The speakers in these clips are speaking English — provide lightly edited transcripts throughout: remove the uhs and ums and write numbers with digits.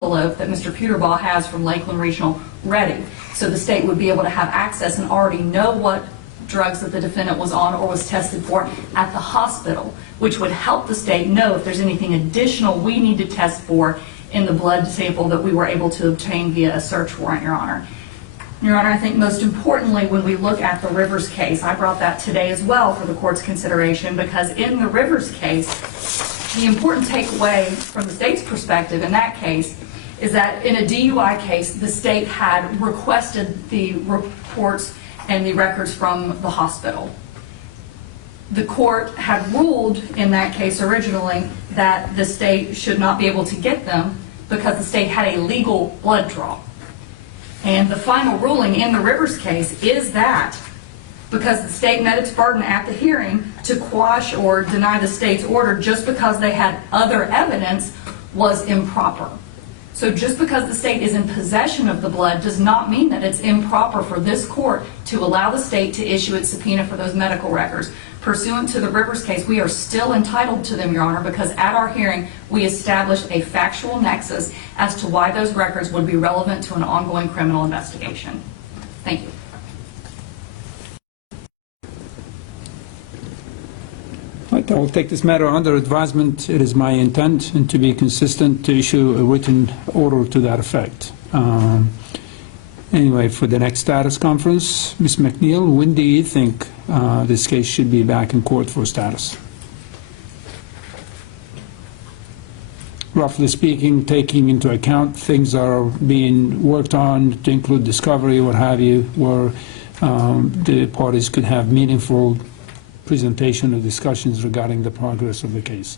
envelope that Mr. Peterball has from Lakeland Regional ready. So the state would be able to have access and already know what drugs that the defendant was on or was tested for at the hospital, which would help the state know if there's anything additional we need to test for in the blood sample that we were able to obtain via a search warrant, Your Honor. Your Honor, I think most importantly, when we look at the Rivers case, I brought that today as well for the court's consideration, because in the Rivers case, the important takeaway from the state's perspective in that case is that in a DUI case, the state had requested the reports and the records from the hospital. The court had ruled in that case originally that the state should not be able to get them because the state had a legal blood draw. And the final ruling in the Rivers case is that because the state met its burden at the hearing to quash or deny the state's order just because they had other evidence was improper. So just because the state is in possession of the blood does not mean that it's improper for this court to allow the state to issue its subpoena for those medical records. Pursuant to the Rivers case, we are still entitled to them, Your Honor, because at our hearing, we established a factual nexus as to why those records would be relevant to an ongoing criminal investigation. Thank you. Right, I will take this matter under advisement. It is my intent, and to be consistent, to issue a written order to that effect. Anyway, for the next status conference, Ms. McNeil, when do you think this case should be back in court for status? Roughly speaking, taking into account things are being worked on to include discovery, what have you, where the parties could have meaningful presentation or discussions regarding the progress of the case.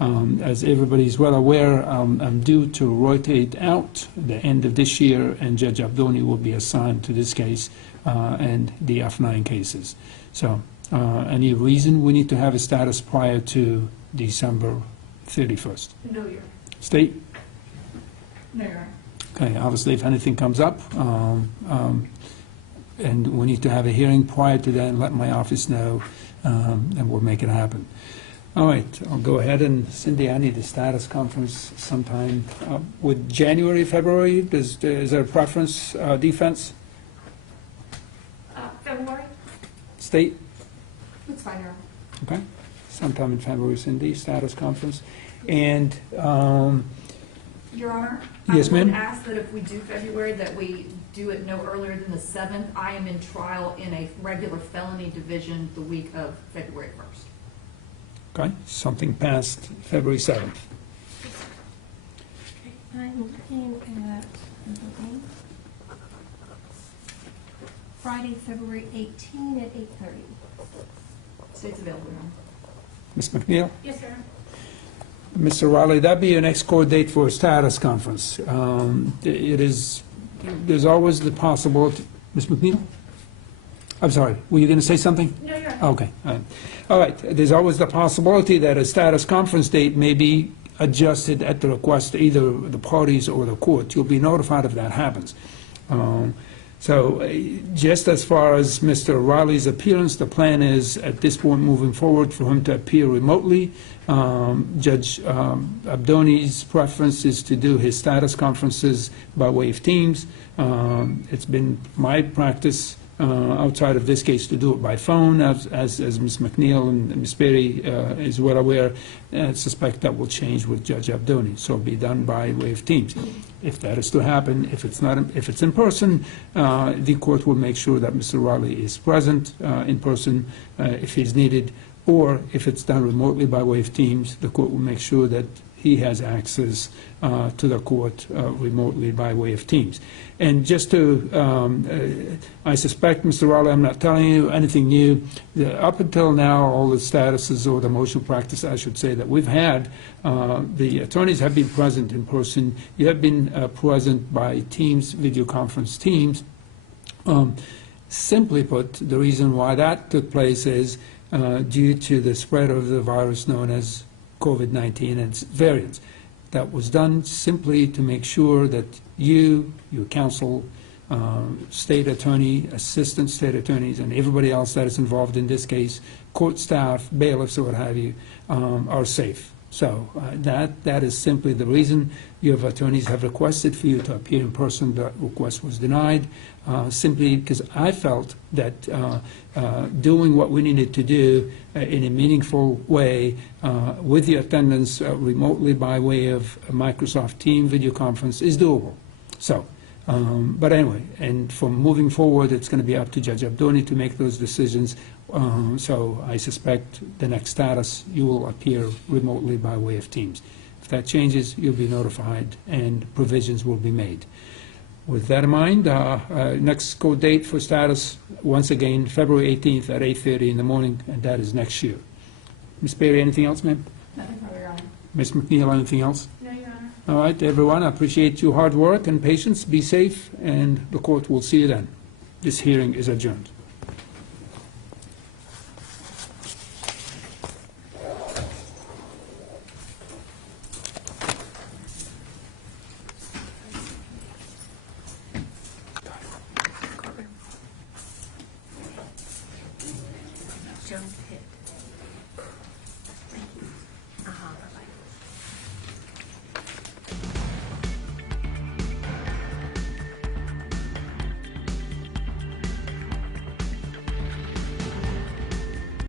As everybody is well aware, I'm due to rotate out the end of this year, and Judge Abdoni will be assigned to this case and the F9 cases. So any reason we need to have a status prior to December 31st? No, Your Honor. State? No, Your Honor. Okay, obviously if anything comes up, and we need to have a hearing prior to that, and let my office know, and we'll make it happen. All right, I'll go ahead, and Cindy, I need a status conference sometime with January, February. Is there a preference, defense? February? State? That's fine, Your Honor. Okay, sometime in February, Cindy, status conference. And Your Honor, yes, I would ma'am? ask that if we do February, that we do it no earlier than the 7th. I am in trial in a regular felony division the week of February 1st. Okay, something past February 7th. I'm looking at Friday, February 18 at 8:30. State's available, Your Honor. Ms. McNeil? Yes, sir. Mr. Riley, that'd be your next court date for a status conference. There's always the possibility. Ms. McNeil? I'm sorry, were you going to say something? No, you're right. Okay. All right. There's always the possibility that a status conference date may be adjusted at the request of either the parties or the court. You'll be notified if that happens. So just as far as Mr. Riley's appearance, the plan is at this point moving forward for him to appear remotely. Judge Abdoni's preference is to do his status conferences by way of Teams. It's been my practice outside of this case to do it by phone, as Ms. McNeil and Ms. Berry is well aware. I suspect that will change with Judge Abdoni, so it'll be done by way of Teams. If that is to happen, if it's in person, the court will make sure that Mr. Riley is present in person if he's needed, or if it's done remotely by way of Teams, the court will make sure that he has access to the court remotely by way of Teams. And just to, I suspect, Mr. Riley, I'm not telling you anything new. Up until now, all the statuses, or the motion practice, I should say, that we've had, the attorneys have been present in person. You have been present by Teams, video conference Teams. Simply put, the reason why that took place is due to the spread of the virus known as COVID-19 and its variants. That was done simply to make sure that you, your counsel, state attorney, assistant state attorneys, and everybody else that is involved in this case, court staff, bailiffs, or what have you, are safe. So that is simply the reason. Your attorneys have requested for you to appear in person. The request was denied, simply because I felt that doing what we needed to do in a meaningful way with the attendance remotely by way of a Microsoft Team video conference is doable. So, but anyway, and from moving forward, it's going to be up to Judge Abdoni to make those decisions. So I suspect the next status, you will appear remotely by way of Teams. If that changes, you'll be notified and provisions will be made. With that in mind, next court date for status, once again, February 18th at 8:30 in the morning, and that is next year. Ms. Perry, anything else, ma'am? Nothing further, Your Honor. Ms. McNeil, anything else? No, Your Honor. All right, everyone, I appreciate your hard work and patience. Be safe, and the court will see you then. This hearing is adjourned. Jones hit.